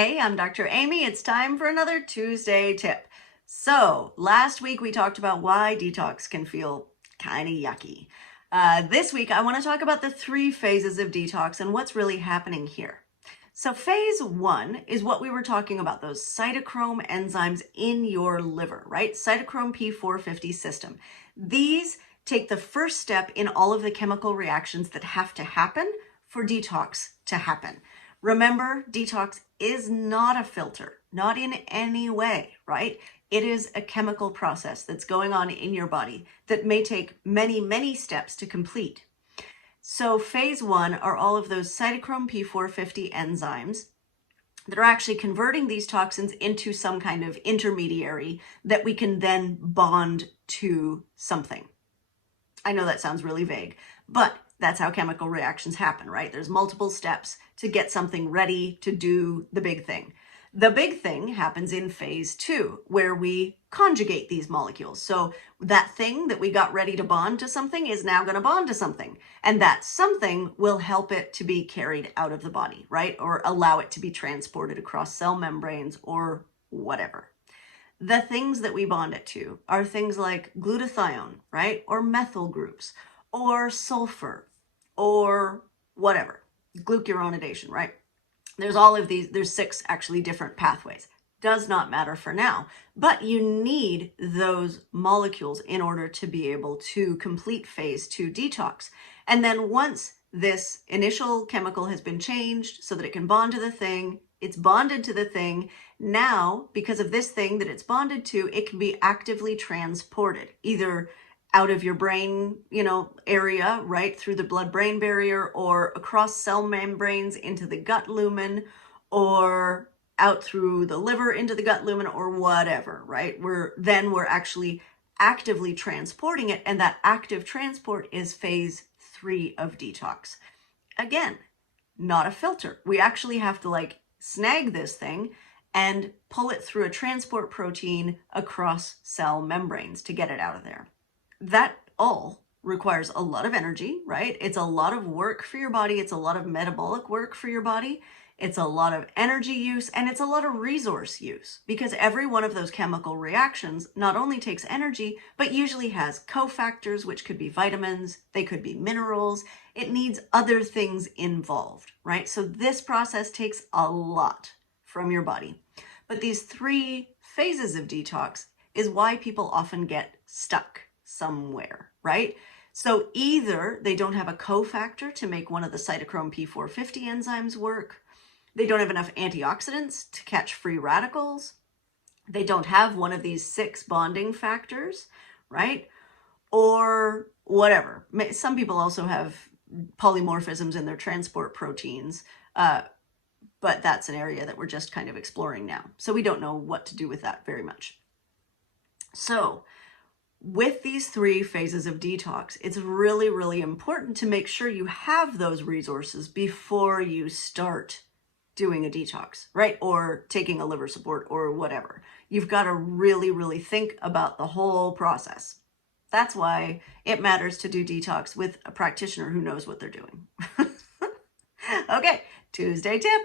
Hey, I'm Dr. Amy. It's time for another Tuesday tip. So last week we talked about why detox can feel kind of yucky. This week I want to talk about the 3 phases of detox and what's really happening here. So phase 1 is what we were talking about, those cytochrome enzymes in your liver, right? Cytochrome P450 system. These take the first step in all of the chemical reactions that have to happen for detox to happen. Remember, detox is not a filter, not in any way, right? It is a chemical process that's going on in your body that may take many, many steps to complete. So phase 1 are all of those cytochrome P450 enzymes that are actually converting these toxins into some kind of intermediary that we can then bond to something. I know that sounds really vague, but that's how chemical reactions happen, right? There's multiple steps to get something ready to do the big thing. The big thing happens in phase 2, where we conjugate these molecules. So that thing that we got ready to bond to something is now going to bond to something. And that something will help it to be carried out of the body, right? Or allow it to be transported across cell membranes or whatever. The things that we bond it to are things like glutathione, right? Or methyl groups, or sulfur, or whatever, glucuronidation, right? There's all of these, there's 6 actually different pathways. Does not matter for now, but you need those molecules in order to be able to complete phase 2 detox. And then once this initial chemical has been changed so that it can bond to the thing, it's bonded to the thing. Now, because of this thing that it's bonded to, it can be actively transported, either out of your brain, area, right, through the blood-brain barrier, or across cell membranes into the gut lumen, or out through the liver into the gut lumen, or whatever, right? We're actually actively transporting it, and that active transport is phase 3 of detox. Again, not a filter. We actually have to snag this thing and pull it through a transport protein across cell membranes to get it out of there. That all requires a lot of energy, right? It's a lot of work for your body. It's a lot of metabolic work for your body. It's a lot of energy use, and it's a lot of resource use, because every one of those chemical reactions not only takes energy, but usually has cofactors, which could be vitamins, they could be minerals. It needs other things involved, right? So this process takes a lot from your body. But these 3 phases of detox is why people often get stuck somewhere, right? So either they don't have a cofactor to make one of the cytochrome P450 enzymes work, they don't have enough antioxidants to catch free radicals, they don't have one of these 6 bonding factors, right? Or whatever. Some people also have polymorphisms in their transport proteins, but that's an area that we're just kind of exploring now. So we don't know what to do with that very much. So with these 3 phases of detox, it's really, really important to make sure you have those resources before you start doing a detox, right? Or taking a liver support or whatever. You've got to really, really think about the whole process. That's why it matters to do detox with a practitioner who knows what they're doing. Okay, Tuesday tip.